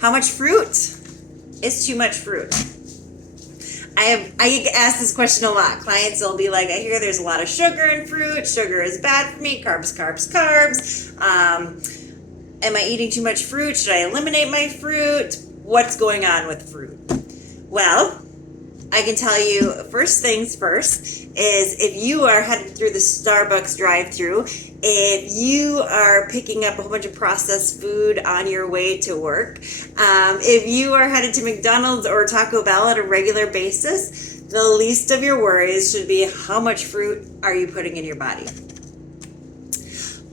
How much fruit is too much fruit? I get asked this question a lot. Clients will be like, I hear there's a lot of sugar in fruit. Sugar is bad for me. Carbs, carbs, carbs. Am I eating too much fruit? Should I eliminate my fruit? What's going on with fruit? Well, I can tell you, first things first, is if you are headed through the Starbucks drive-thru, if you are picking up a whole bunch of processed food on your way to work, if you are headed to McDonald's or Taco Bell on a regular basis, the least of your worries should be how much fruit are you putting in your body.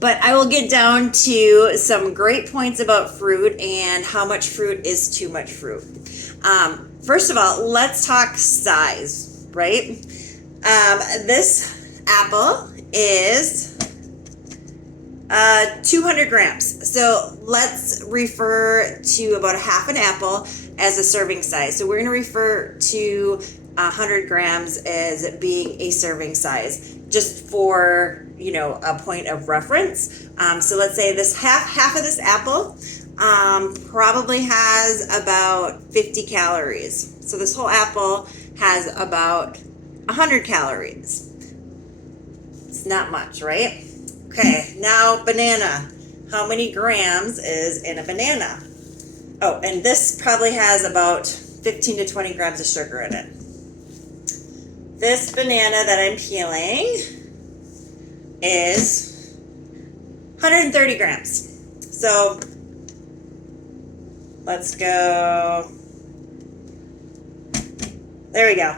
But I will get down to some great points about fruit and how much fruit is too much fruit. First of all, let's talk size, right? This apple is 200 grams. So let's refer to about a half an apple as a serving size. So we're going to refer to 100 grams as being a serving size, just for, a point of reference. So let's say this half of this apple probably has about 50 calories. So this whole apple has about 100 calories. It's not much, right? Okay, now banana. How many grams is in a banana? Oh, and this probably has about 15 to 20 grams of sugar in it. This banana that I'm peeling is 130 grams. So let's go. There we go.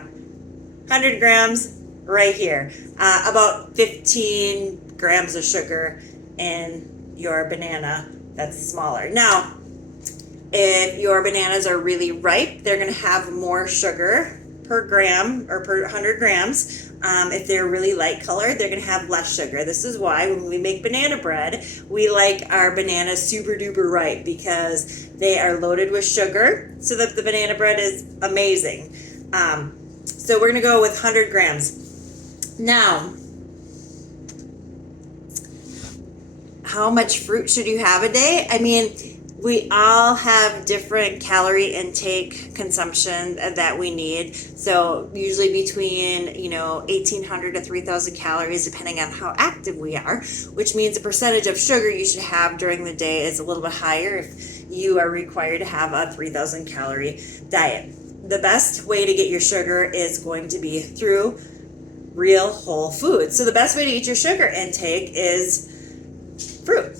100 grams right here. About 15 grams of sugar in your banana that's smaller. Now, if your bananas are really ripe, they're going to have more sugar per gram or per 100 grams. If they're really light colored, they're going to have less sugar. This is why when we make banana bread, we like our bananas super duper ripe, because they are loaded with sugar, so that the banana bread is amazing. So we're going to go with 100 grams. Now, how much fruit should you have a day? I mean, we all have different calorie intake consumption that we need. So usually between, 1,800 to 3,000 calories, depending on how active we are, which means the percentage of sugar you should have during the day is a little bit higher if you are required to have a 3,000 calorie diet. The best way to get your sugar is going to be through real whole foods. So the best way to eat your sugar intake is fruit.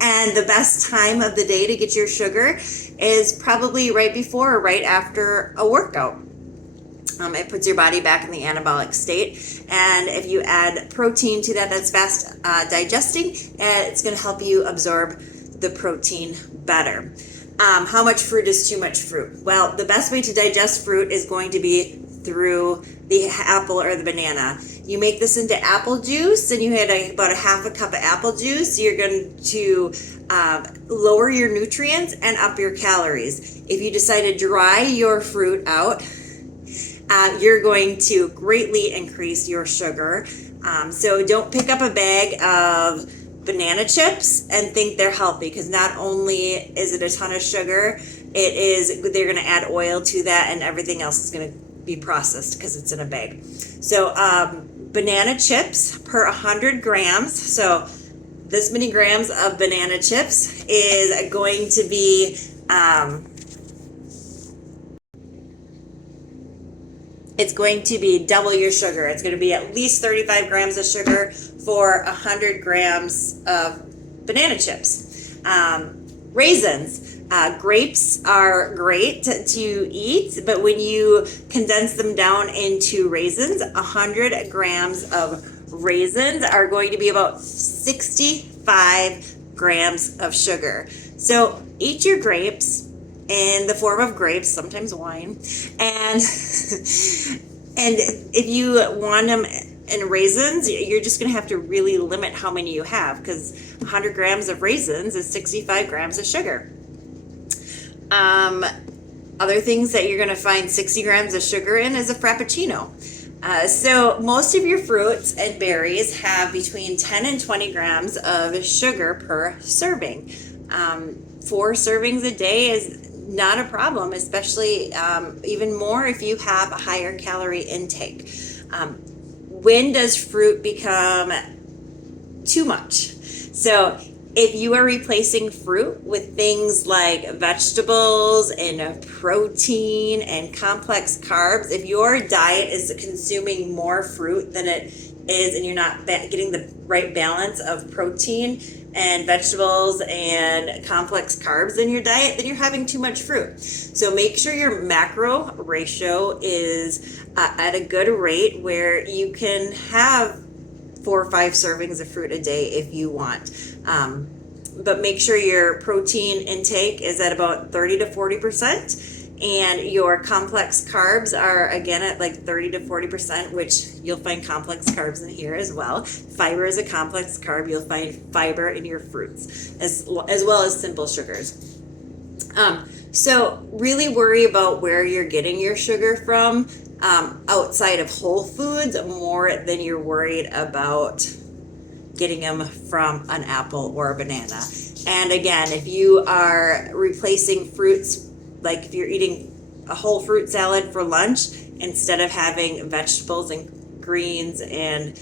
And the best time of the day to get your sugar is probably right before or right after a workout. It puts your body back in the anabolic state. And if you add protein to that, that's fast digesting, and it's going to help you absorb the protein better. How much fruit is too much fruit? Well, the best way to digest fruit is going to be through the apple or the banana. You make this into apple juice, and you had about a half a cup of apple juice. You're going to lower your nutrients and up your calories. If you decide to dry your fruit out, you're going to greatly increase your sugar. So don't pick up a bag of banana chips and think they're healthy, because not only is it a ton of sugar, they're going to add oil to that, and everything else is going to be processed because it's in a bag. So banana chips per 100 grams. So this many grams of banana chips is going to be it's going to be double your sugar. It's going to be at least 35 grams of sugar for 100 grams of banana chips. Raisins. Grapes are great to eat, but when you condense them down into raisins, 100 grams of raisins are going to be about 65 grams of sugar. So eat your grapes in the form of grapes, sometimes wine, and if you want them in raisins, you're just going to have to really limit how many you have, because 100 grams of raisins is 65 grams of sugar. Other things that you're going to find 60 grams of sugar in is a Frappuccino. So most of your fruits and berries have between 10 and 20 grams of sugar per serving. 4 servings a day is not a problem, especially even more if you have a higher calorie intake. When does fruit become too much? So if you are replacing fruit with things like vegetables and protein and complex carbs, if your diet is consuming more fruit than it is and you're not getting the right balance of protein and vegetables and complex carbs in your diet, then you're having too much fruit. So make sure your macro ratio is at a good rate where you can have 4 or 5 servings of fruit a day if you want. But make sure your protein intake is at about 30 to 40%. And your complex carbs are again at like 30 to 40%, which you'll find complex carbs in here as well. Fiber is a complex carb. You'll find fiber in your fruits as well as simple sugars. So really worry about where you're getting your sugar from outside of whole foods more than you're worried about getting them from an apple or a banana. And again, if you are replacing fruits, like if you're eating a whole fruit salad for lunch instead of having vegetables and greens and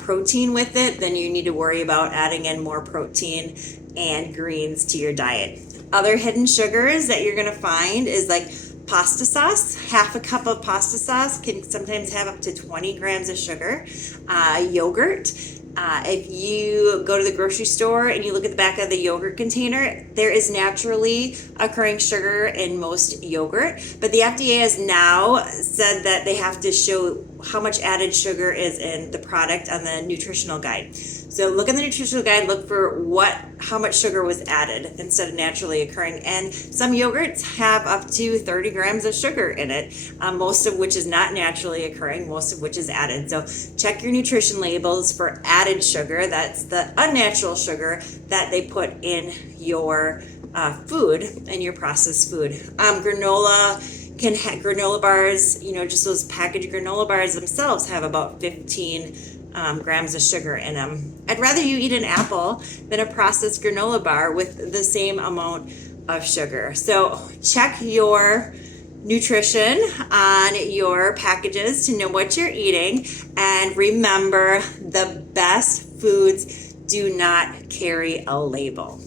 protein with it, then you need to worry about adding in more protein and greens to your diet. Other hidden sugars that you're going to find is like pasta sauce. Half a cup of pasta sauce can sometimes have up to 20 grams of sugar. Yogurt. If you go to the grocery store and you look at the back of the yogurt container, there is naturally occurring sugar in most yogurt, but the FDA has now said that they have to show how much added sugar is in the product on the nutritional guide. So look in the nutritional guide, look for how much sugar was added instead of naturally occurring. And some yogurts have up to 30 grams of sugar in it, most of which is not naturally occurring, most of which is added. So check your nutrition labels for added sugar. That's the unnatural sugar that they put in your food and your processed food. Granola bars, just those packaged granola bars themselves have about 15 grams of sugar in them. I'd rather you eat an apple than a processed granola bar with the same amount of sugar. So check your nutrition on your packages to know what you're eating, and remember, the best foods do not carry a label.